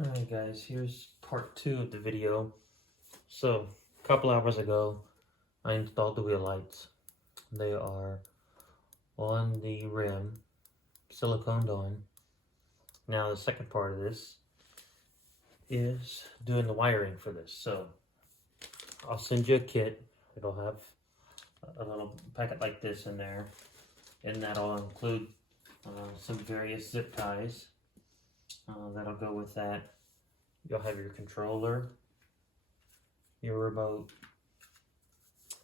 Alright guys, here's part 2 of the video. So, a couple hours ago, I installed the wheel lights. They are on the rim, siliconed on. Now the second part of this is doing the wiring for this. So, I'll send you a kit. It'll have a little packet like this in there. And that'll include some various zip ties. That'll go with that. You'll have your controller, your remote,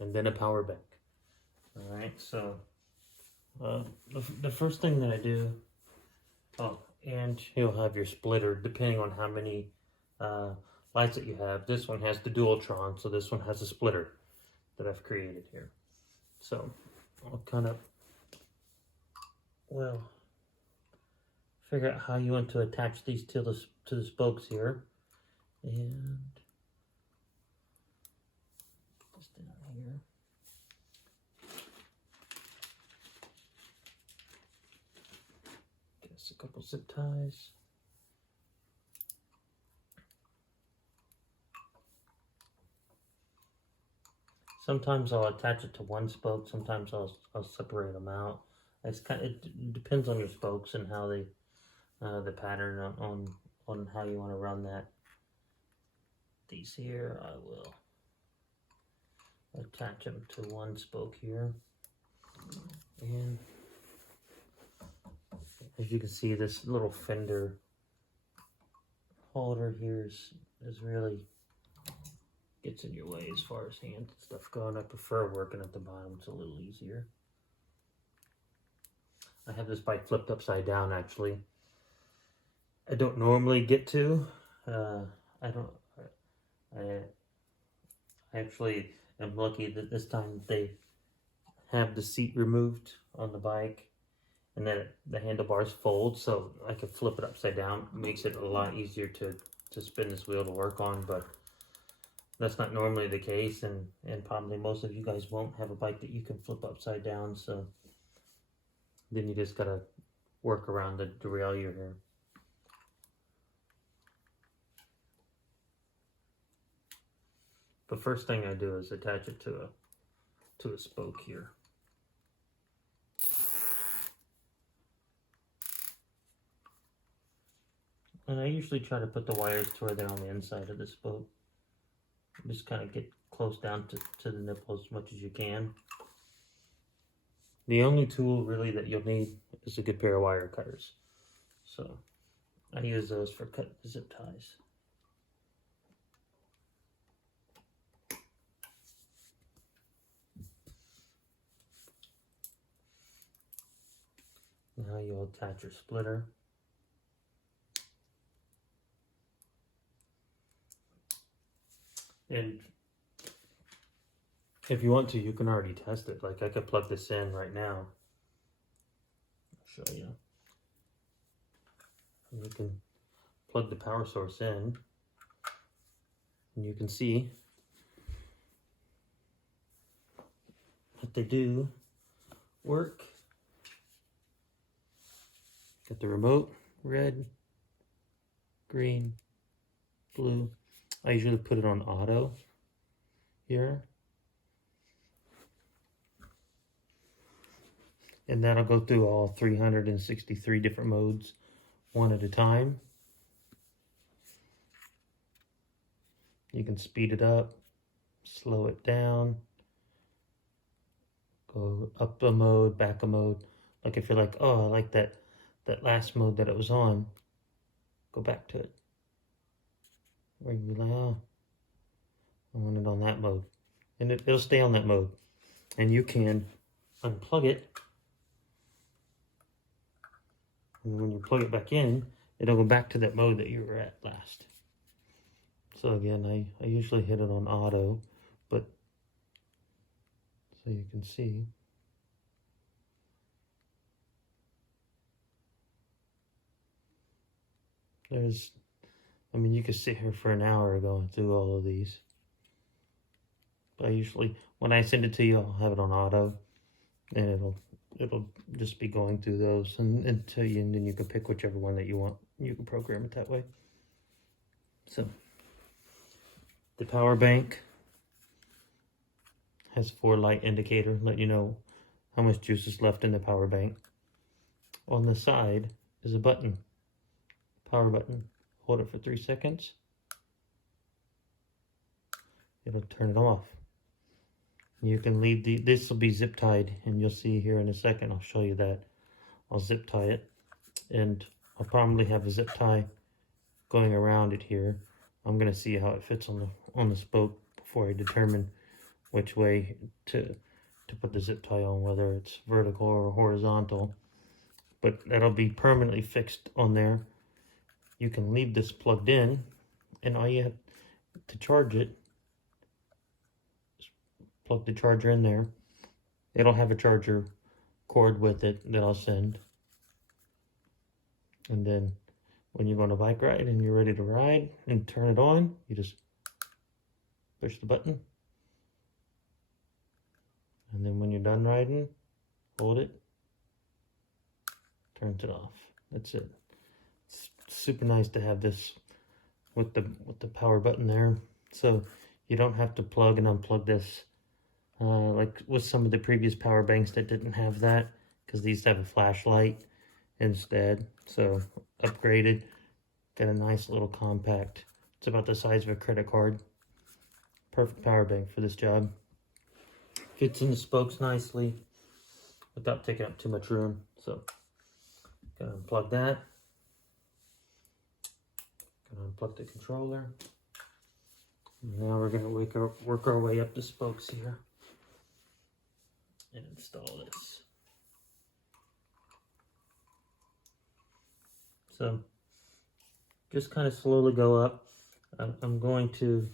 and then a power bank. Alright, so the first thing that I do, and you'll have your splitter depending on how many lights that you have. This one has the Dual Tron, so this one has a splitter that I've created here. So I'll kind of, figure out how you want to attach these to the spokes here, and this down here. Just a couple zip ties. Sometimes I'll attach it to one spoke. Sometimes I'll separate them out. It depends on your spokes and how they. The pattern on how you want to run that. These here, I will attach them to one spoke here, and as you can see, this little fender holder here is really gets in your way as far as hand stuff going. I prefer working at the bottom; it's a little easier. I have this bike flipped upside down actually. I don't normally get to. I actually am lucky that this time they have the seat removed on the bike, and then the handlebars fold, so I can flip it upside down. It makes it a lot easier to spin this wheel to work on, but that's not normally the case, and probably most of you guys won't have a bike that you can flip upside down, so then you just gotta work around the derailleur here. The first thing I do is attach it to a spoke here. And I usually try to put the wires to where they're on the inside of the spoke. Just kind of get close down to the nipple as much as you can. The only tool really that you'll need is a good pair of wire cutters. So I use those for cutting zip ties. Now you'll attach your splitter. And if you want to, you can already test it. Like I could plug this in right now. I'll show you. And you can plug the power source in. And you can see that they do work. Got the remote, red, green, blue. I usually put it on auto here. And that'll go through all 363 different modes, one at a time. You can speed it up, slow it down, go up a mode, back a mode. Like if you're like, oh, I like that last mode that it was on, go back to it. Or you be like, oh, I want it on that mode. And it'll stay on that mode. And you can unplug it. And when you plug it back in, it'll go back to that mode that you were at last. So again, I usually hit it on auto, but so you can see. I mean, you could sit here for an hour going through all of these. But I usually, when I send it to you, I'll have it on auto, and it'll just be going through those and tell you, and then you can pick whichever one that you want. You can program it that way. So the power bank has 4 light indicator, let you know how much juice is left in the power bank. On the side is a button, power button. Hold it for 3 seconds. It'll turn it off. You can leave this will be zip tied, and you'll see here in a second, I'll show you that. I'll zip tie it, and I'll probably have a zip tie going around it here. I'm gonna see how it fits on the spoke before I determine which way to put the zip tie on, whether it's vertical or horizontal. But that'll be permanently fixed on there. You can leave this plugged in, and all you have to charge it, plug the charger in there. It'll have a charger cord with it that I'll send. And then when you're on a bike ride and you're ready to ride and turn it on, you just push the button. And then when you're done riding, hold it, turns it off. That's it. It's super nice to have this with the power button there. So you don't have to plug and unplug this like with some of the previous power banks that didn't have that, because these have a flashlight instead. So upgraded, got a nice little compact. It's about the size of a credit card. Perfect power bank for this job. Fits in the spokes nicely without taking up too much room. So gonna unplug that. Gonna unplug the controller. Now we're gonna work our way up the spokes here and install this. So just kind of slowly go up. I'm going to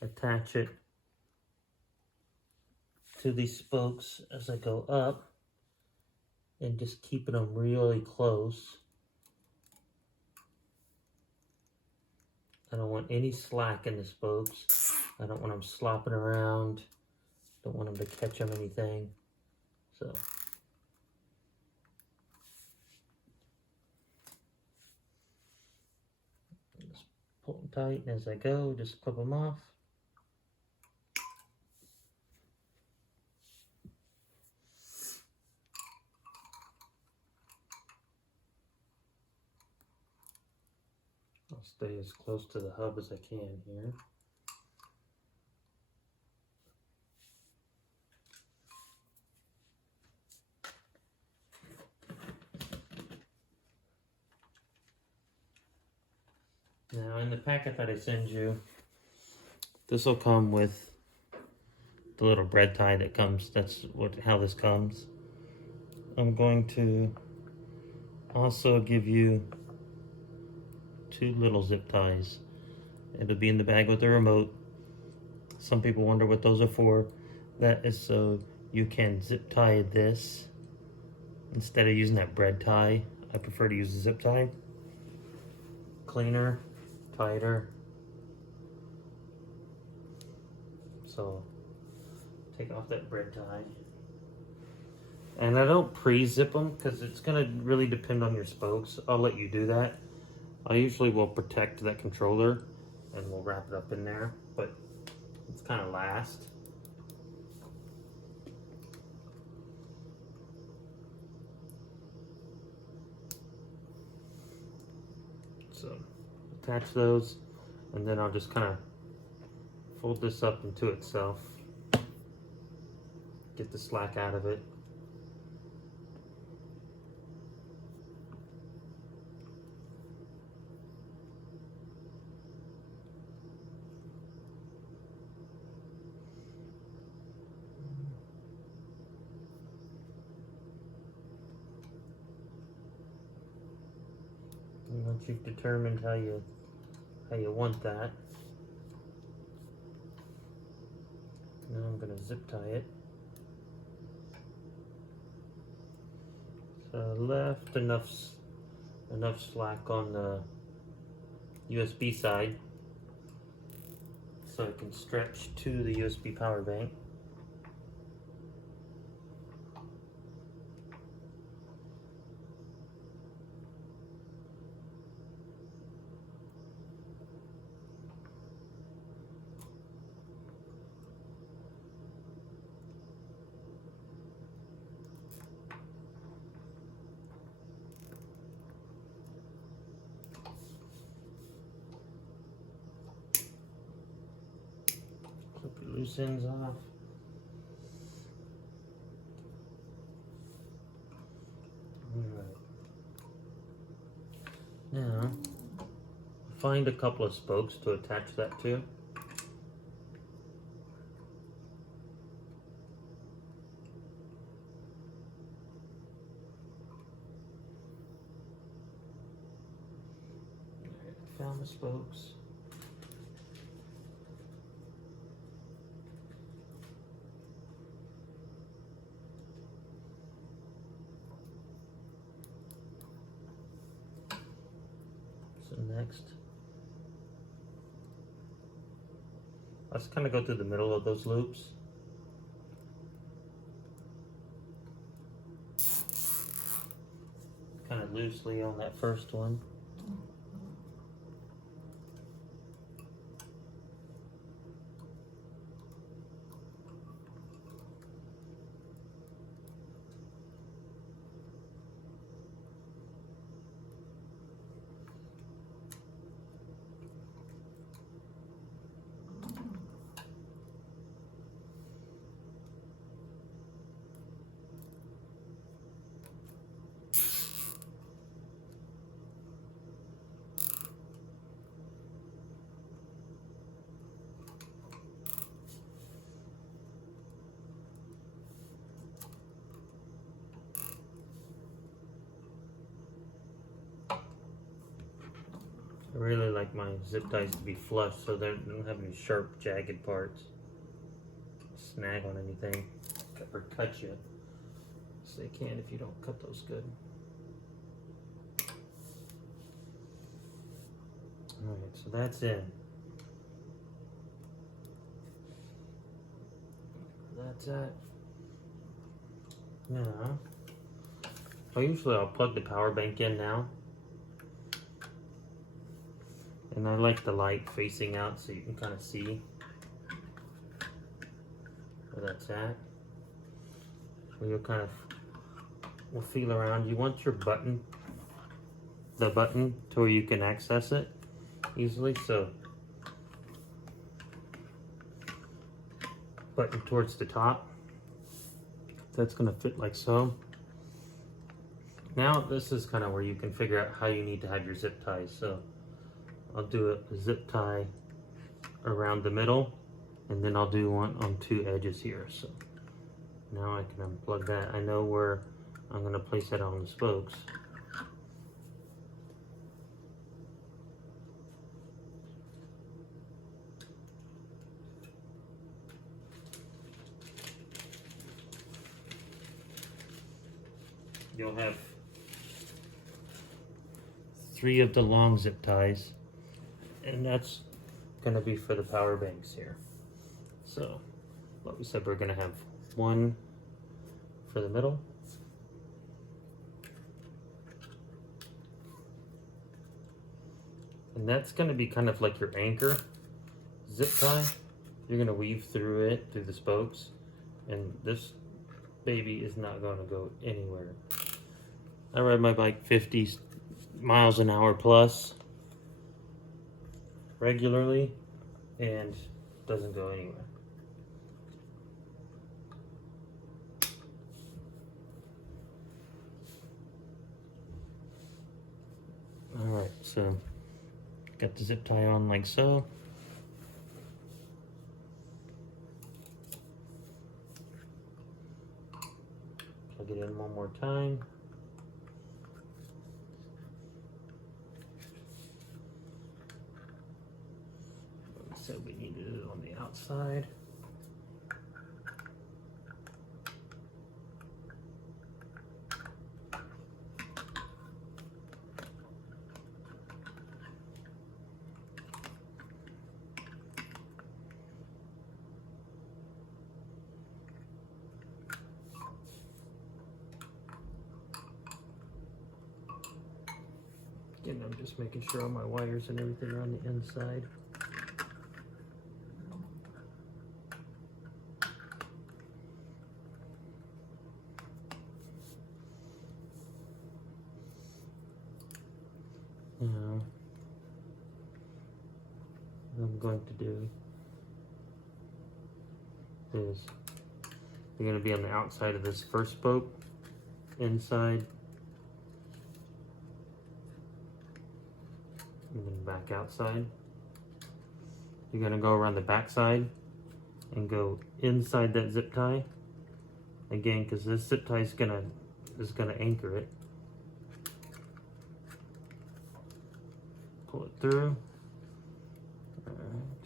attach it to these spokes as I go up, and just keeping them really close. I don't want any slack in the spokes. I don't want them slopping around. Don't want them to catch on anything. So just pull them tight, and as I go, just clip them off. I'll stay as close to the hub as I can here. Now in the packet that I send you, this will come with the little bread tie that comes. That's how this comes. I'm going to also give you 2 little zip ties. It'll be in the bag with the remote. Some people wonder what those are for. That is so you can zip tie this instead of using that bread tie. I prefer to use the zip tie. Cleaner, tighter. So take off that bread tie. And I don't pre-zip them because it's going to really depend on your spokes. I'll let you do that. I usually will protect that controller and we'll wrap it up in there, but it's kind of last. So attach those, and then I'll just kind of fold this up into itself. Get the slack out of it. And once you've determined how you want that, now I'm going to zip tie it. So left enough slack on the USB side so it can stretch to the USB power bank. loose ends off. Alright. Now, find a couple of spokes to attach that to. Found the spokes. So next, let's kind of go through the middle of those loops. Kind of loosely on that first one. I really like my zip ties to be flush so they don't have any sharp, jagged parts. Snag on anything or cut you. So they can if you don't cut those good. Alright, so that's in. That's it. Now, I'll plug the power bank in now. And I like the light facing out so you can kind of see where that's at. So you'll kind of, we'll feel around. You want your button, the button to where you can access it easily. So button towards the top. That's gonna fit like so. Now this is kind of where you can figure out how you need to have your zip ties. So I'll do a zip tie around the middle, and then I'll do one on two edges here. So now I can unplug that. I know where I'm going to place that on the spokes. You'll have 3 of the long zip ties, and that's going to be for the power banks here. So, like we said, we're going to have 1 for the middle, and that's going to be kind of like your anchor zip tie. You're going to weave through it, through the spokes, and this baby is not going to go anywhere. I ride my bike 50 miles an hour plus regularly, and doesn't go anywhere. Alright, so got the zip tie on like so. Plug it in one more time. So we needed it on the outside. Again, I'm just making sure all my wires and everything are on the inside. Now, what I'm going to do is you're going to be on the outside of this first spoke, inside, and then back outside. You're going to go around the back side and go inside that zip tie again, because this zip tie is gonna anchor it. Pull it through. Alright.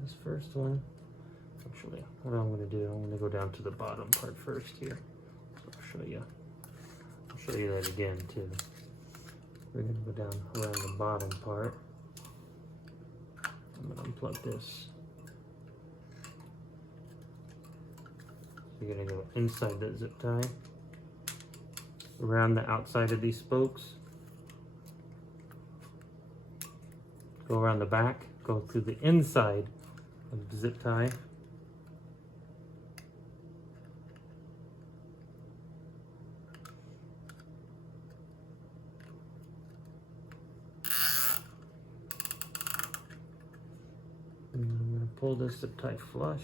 This first one, actually, what I'm going to do, I'm going to go down to the bottom part first here. So I'll show you that again too. We're going to go down around the bottom part. I'm going to unplug this. You're going to go inside that zip tie, around the outside of these spokes, go around the back, go through the inside of the zip tie, and I'm going to pull this zip tie flush.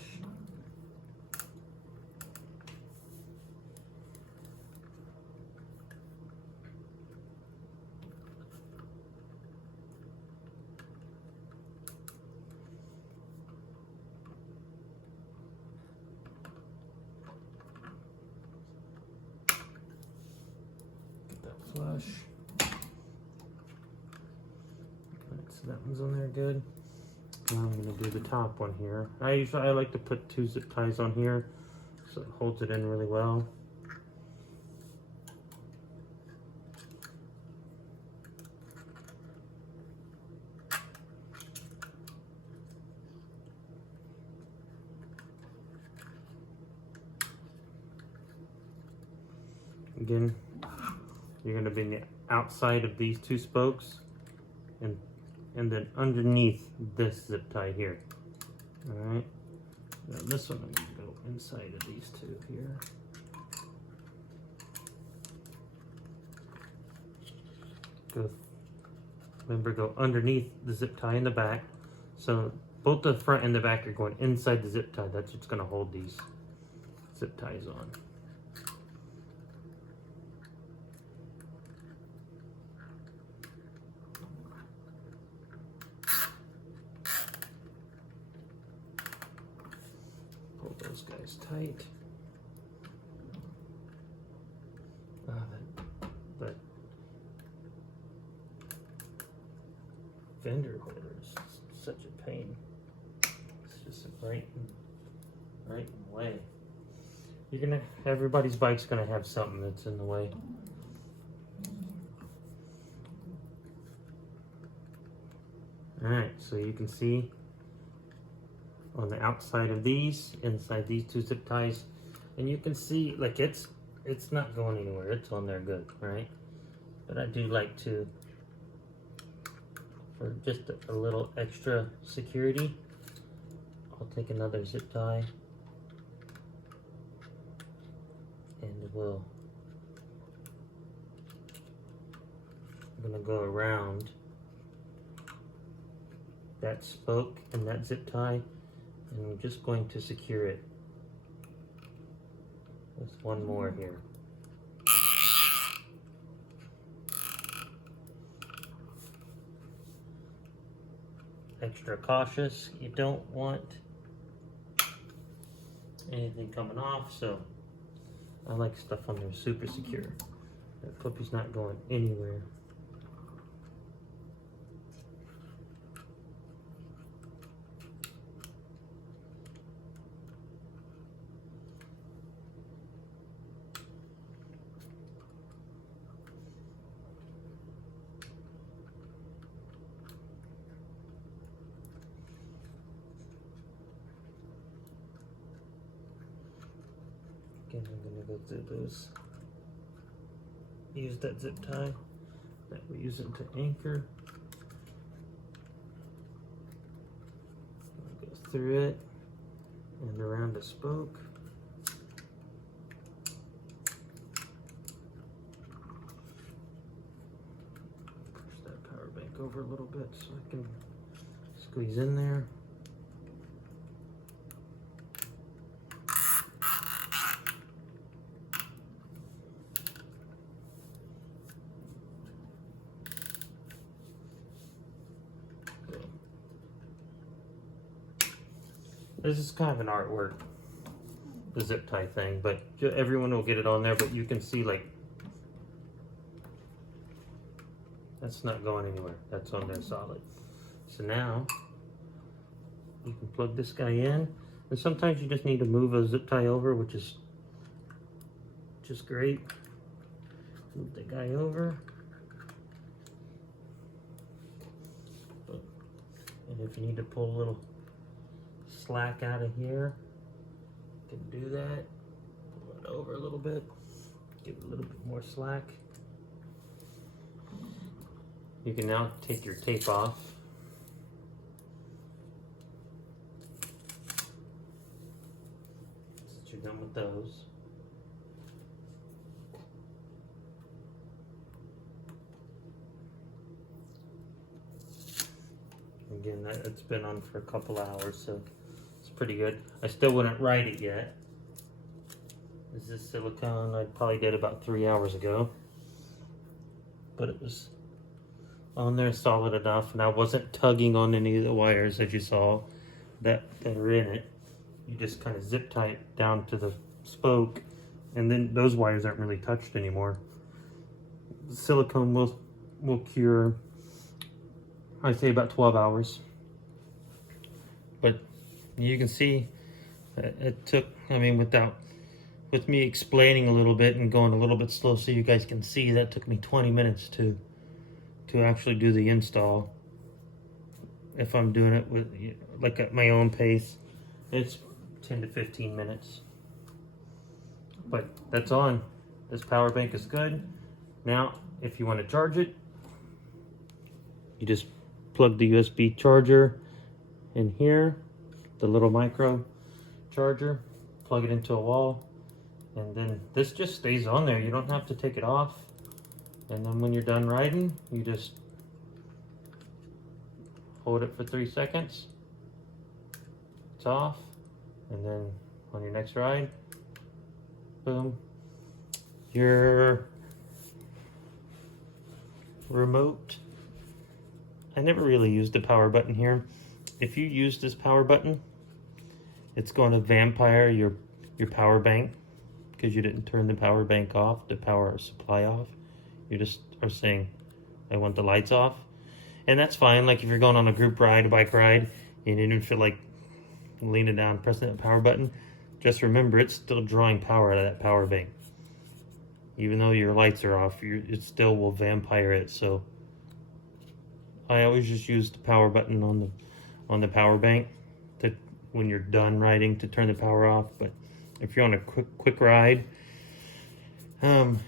Flush. Right, so that one's on there good. Now I'm going to do the top one here. I like to put 2 zip ties on here so it holds it in really well. Again, you're going to be in the outside of these 2 spokes and then underneath this zip tie here. Alright. Now this one I'm going to go inside of these 2 here. Remember, go underneath the zip tie in the back. So both the front and the back are going inside the zip tie. That's what's going to hold these zip ties on. Pull those guys tight. That fender holder is such a pain. It's just right in the way. Everybody's bike's gonna have something that's in the way. Alright, so you can see on the outside of these, inside these 2 zip ties, and you can see like it's not going anywhere, it's on there good, right? But I do like to, for just a little extra security, I'll take another zip tie and I'm gonna go around that spoke and that zip tie, and I'm just going to secure it with one more here. Extra cautious, you don't want anything coming off, so I like stuff on there super secure. That puppy's not going anywhere. Again, I'm going to go through those. Use that zip tie that we're using to anchor. Go through it and around the spoke. Push that power bank over a little bit so I can squeeze in there. This is kind of an artwork, the zip tie thing, but everyone will get it on there, but you can see like, that's not going anywhere. That's on there solid. So now, you can plug this guy in, and sometimes you just need to move a zip tie over, which is just great. Move the guy over. And if you need to pull a little slack out of here, you can do that. Pull it over a little bit, give it a little bit more slack. You can now take your tape off. Since you're done with those. Again, it's been on for a couple hours, so it's pretty good. I still wouldn't ride it yet. This is silicone. I probably did about 3 hours ago. But it was on there solid enough, and I wasn't tugging on any of the wires that you saw that are in it. You just kind of zip tie it down to the spoke, and then those wires aren't really touched anymore. The silicone will cure, I'd say, about 12 hours. But you can see it took, I mean, with me explaining a little bit and going a little bit slow so you guys can see, that took me 20 minutes to actually do the install. If I'm doing it with, like, at my own pace, it's 10 to 15 minutes. But that's on. This power bank is good. Now, if you want to charge it, you just plug the USB charger in here, the little micro charger, plug it into a wall, and then this just stays on there. You don't have to take it off. And then when you're done riding, you just hold it for 3 seconds. It's off. And then on your next ride, boom, your remote. I never really used the power button here. If you use this power button, it's going to vampire your power bank because you didn't turn the power bank off, the power supply off. You just are saying, I want the lights off. And that's fine. Like if you're going on a group ride, a bike ride, and you didn't feel like leaning down, pressing that power button, just remember it's still drawing power out of that power bank. Even though your lights are off, it still will vampire it. So I always just use the power button on the power bank to, when you're done riding, to turn the power off. But if you're on a quick ride, and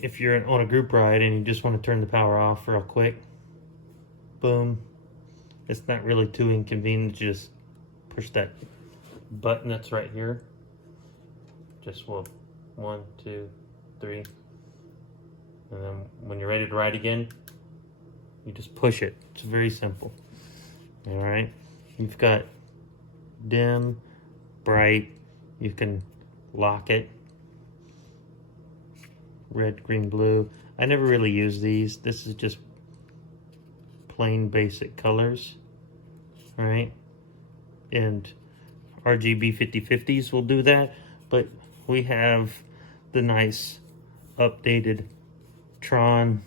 if you're on a group ride and you just want to turn the power off real quick, boom. It's not really too inconvenient. Just push that button that's right here. Just 1, 2, 3. And then when you're ready to ride again, you just push it. It's very simple. All right. You've got dim, bright. You can lock it. Red, green, blue. I never really use these. This is just plain basic colors. All right. And RGB 5050s will do that. But we have the nice updated Tron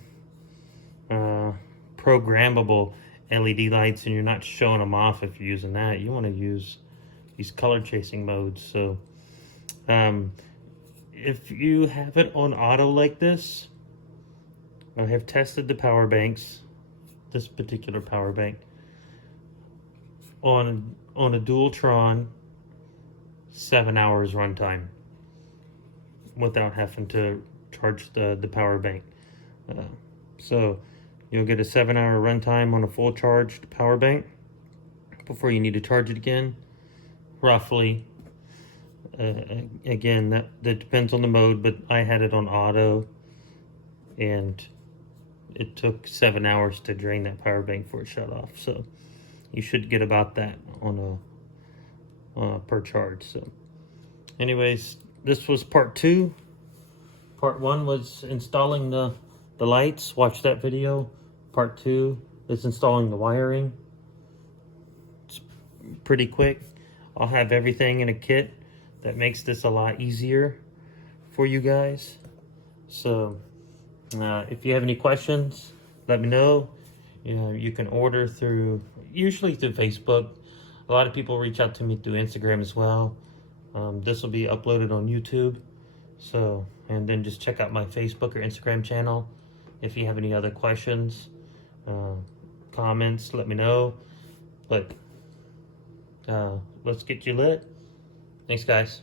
programmable LED lights, and you're not showing them off if you're using that. You want to use these color chasing modes. So if you have it on auto like this, I have tested the power banks, this particular power bank, on a Dual Tron, 7 hours runtime without having to charge the power bank. So you'll get a 7-hour runtime on a full charged power bank before you need to charge it again, roughly. Again, that depends on the mode, but I had it on auto, and it took 7 hours to drain that power bank before it shut off. So you should get about that on a per charge. So anyways, this was part 2. Part 1 was installing the lights. Watch that video. Part 2 is installing the wiring. It's pretty quick. I'll have everything in a kit that makes this a lot easier for you guys. So if you have any questions, let me know. You can order usually through Facebook. A lot of people reach out to me through Instagram as well. This will be uploaded on YouTube. So, and then just check out my Facebook or Instagram channel. If you have any other questions, comments, let me know. But let's get you lit. Thanks, guys.